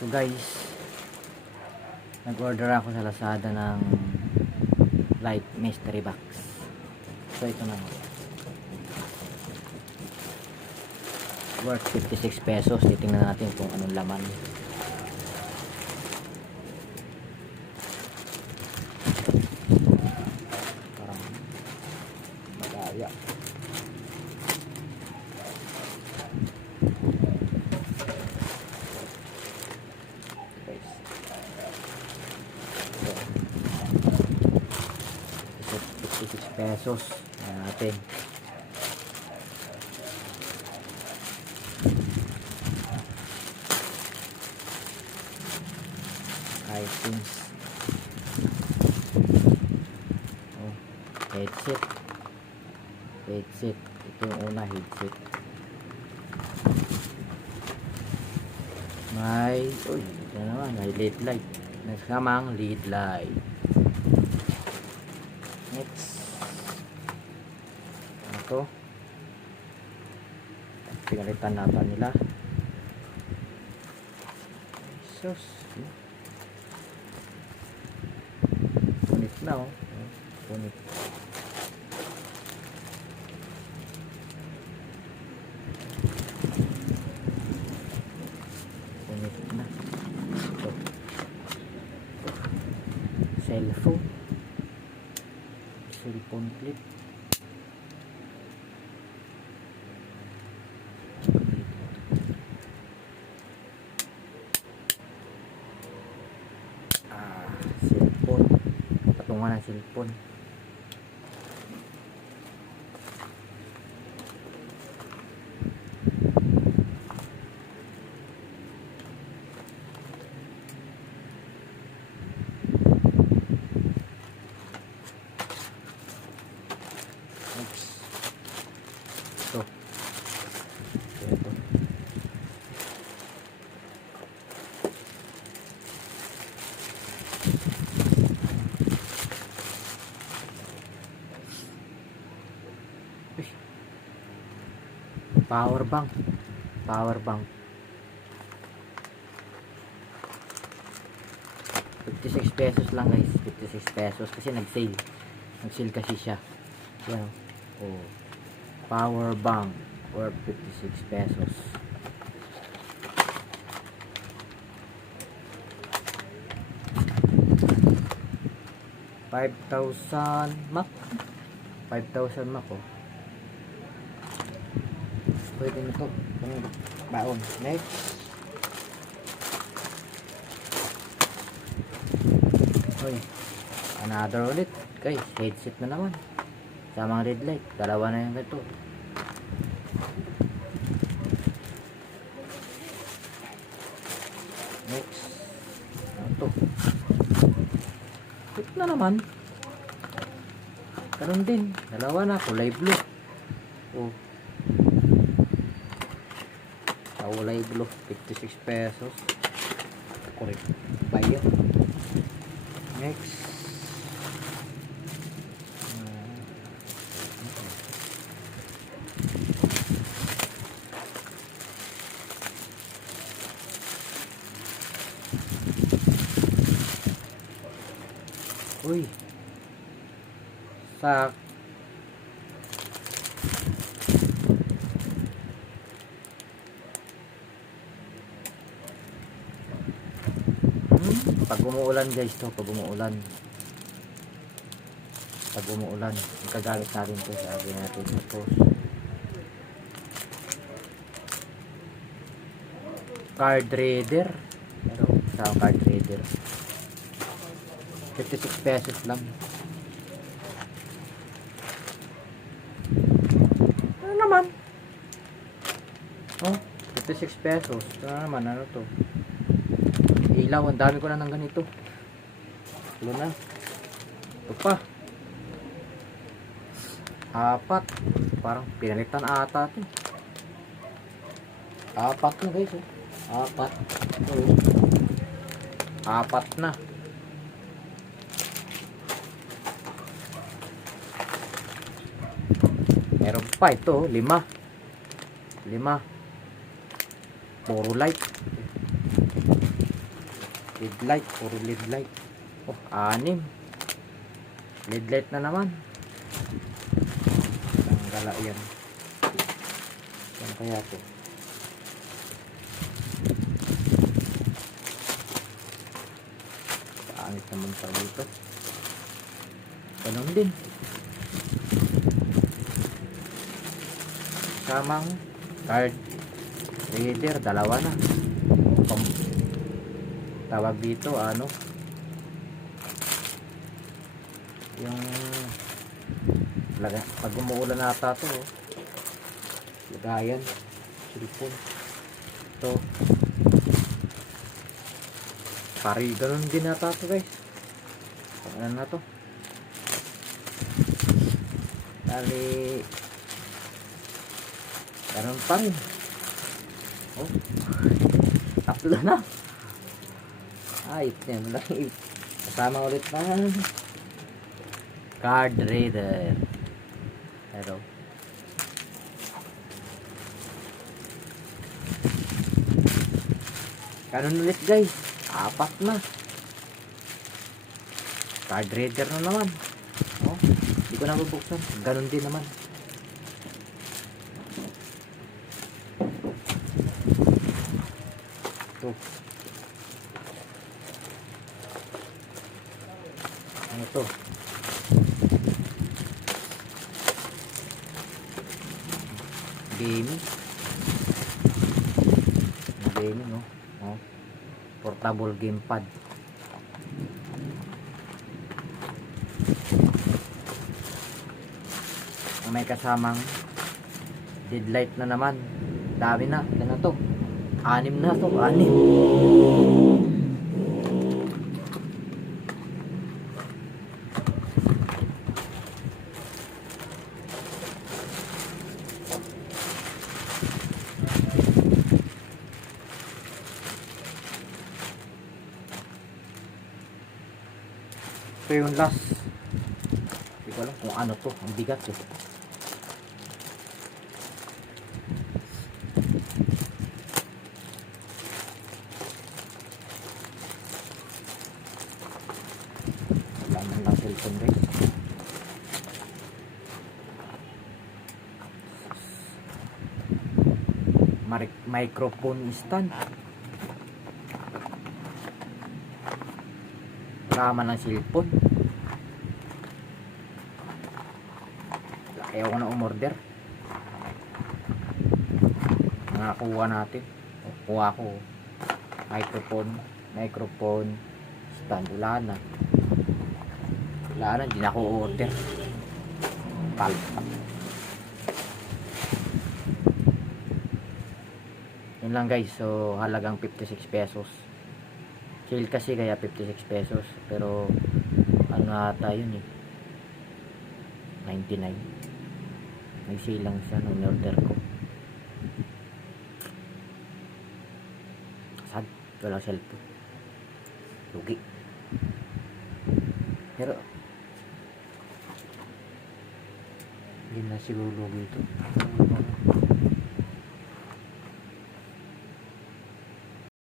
So guys, nag-order ako sa Lazada ng light mystery box. So ito na, worth 56 pesos. Titingnan natin kung anong laman. Parang madaya. Guys, ito 56 pesos. Ayan natin. Items. Oh, headset. Ito yung una, headset. Ito naman, may LED light. Next namang LED light. Next, ito. Pinalitan natin nila. Sus. Punit na, oh. Punit. Punit na. Ito. Cellphone clip. Cellphone. Patungan ng cellphone. Ito. Power bank. 56 pesos lang guys. 56 pesos kasi nag-sale kasi siya. Yan. Oh. Power bank worth 56 pesos. $5,000 Mac oh. Pwede nito baon. Next, another ulit guys, headset na naman sa mga red light. Dalawa na yung ito. Next, ito na naman. Karon din, dalawa na, kulay blue. Oh, kulay blue, 56 pesos. Correct. Bayo. Next, sak. Pag umuulan guys to, pag umuulan magkagamit natin to. Sabi natin ito, card reader. Pero sa card reader 56 pesos lang. Ano naman? Oh, 56 pesos. Ano naman, ano to? Ilaw, ang dami ko na ng ganito. Ito na. Ito pa. 4. Parang pinalitan ata ito. 4 na guys. 4. Ito. 4 na. Meron pa ito. 5. Puro light. LED light, puro LED light. Oh, 6. LED light na naman. Ang gala yan. Yan kaya to. Paanit naman pa dito. Ganun din. Samang card reader, dalawa na. Tawag dito ano, yung pag umuulan nata to, oh. Lagayan cellphone to, pari ganun din nata to guys. Ano na to, dali ganun pa rin. Oh, tatlo na. Ay, ito na. Kasama ulit na card reader. Hello. Ganun ulit guys. 4 na. Card reader na naman. Oh, hindi ko na bubuksan. Ganun din naman. Ito. Ano to? Gaming. Gaming, no? Oh. Portable gamepad. May kasamang deadlight na naman. Dami na. Ilan na to? 6 na to. 6. Ito yung last. Hindi ko alam kung ano to. Ang bigat eh. Wala man lang cellphone guys. Microphone stand. Rama ng cellphone. Ayaw ko na umorder. Nakakuha natin. Kuha ko. Microphone stand. Wala na. Hindi na ako order. Palpa. Yun lang guys. So halagang 56 pesos. Sale kasi kaya 56 pesos. Pero ano ata yun eh, 99. May sale lang siya nung order ko. Sad, walang cellphone. Lugi. Pero hindi na siguro lugi ito.